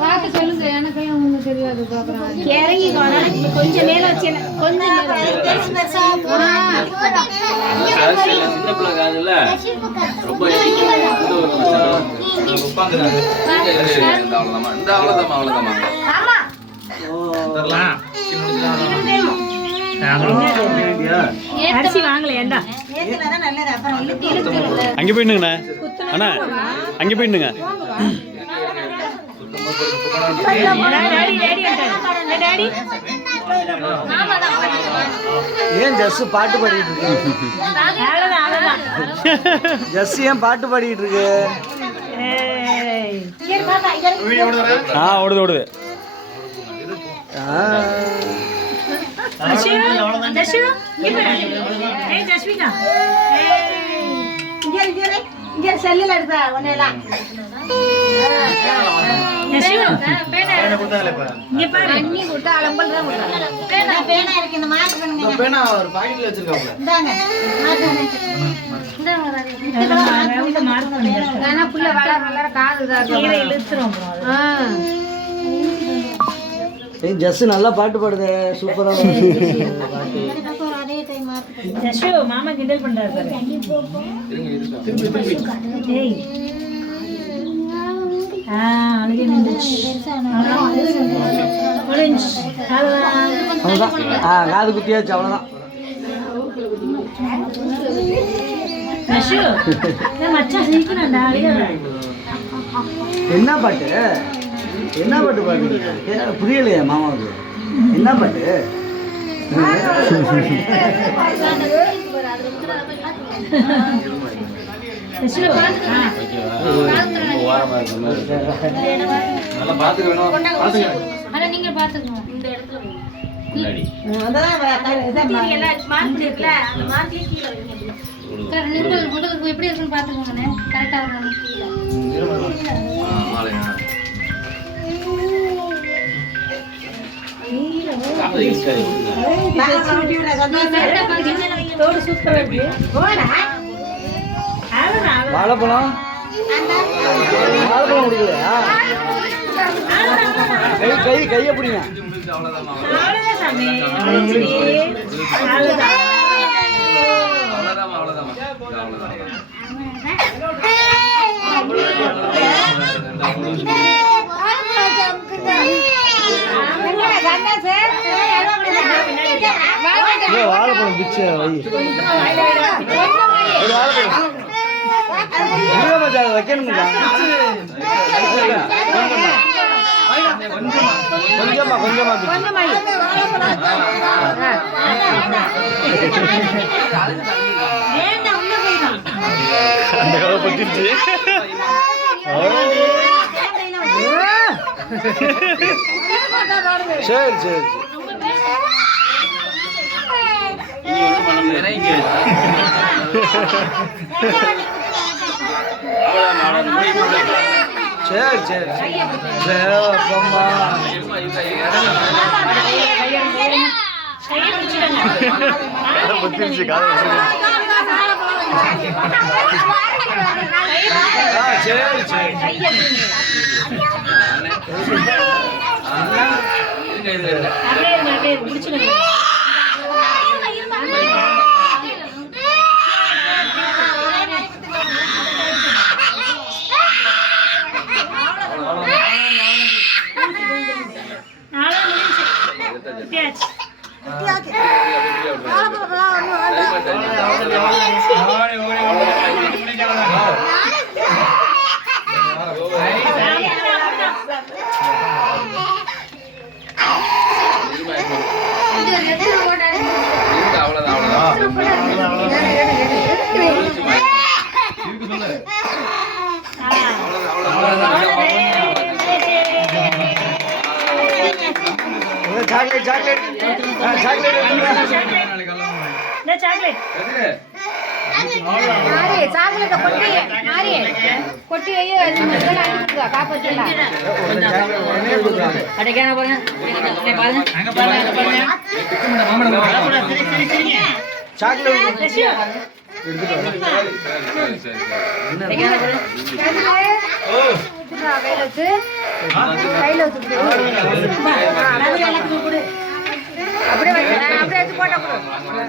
பார்த்து சொல்லுங்க, எனக்கு ஒன்றும் தெரியாது. இறங்கி கொஞ்சம் மேல வச்சு கொஞ்சம் அரிசி வாங்கல ஏண்டா அங்கே போயிடுங்கண்ணா அண்ணா, அங்கே போயிடுங்க. ஏன் ஜஸ் பாட்டு பாடிட்டு இருக்கு? ஜஸ் ஏன் பாட்டு பாடிட்டு இருக்கு? ஓடுது ஓடுது. செல்லுல எடுத்தா ஒன்னெல்லாம் ஜஸ் நல்லா பாட்டு பாடுது, சூப்பரா. மாமா கிண்டல் பண்றாரு. காது குத்தியாச்சு, அவ்வளவுதான். என்ன பாட்டு, என்ன பாட்டு பாடுறீங்க? புரியலையா மாமாவுக்கு? என்ன பாட்டு? எப்படி இருக்குன்னு பாத்துக்கோங்க. கரெக்டா வாழைப்பழம் வாழைப்பழம் குடிக்கலையா? கை கையை பிடிங்க. வாழைப்பழம் பிச்சை வை. வைக்கணுங்களா? கொஞ்சமா கொஞ்சமா சரி சரி சரி சரி சேவப்பம்மா. சரி சரி சாக்லேட் சாக்லேட் எடுத்துட்டு அப்படியே எடுத்து போட்டா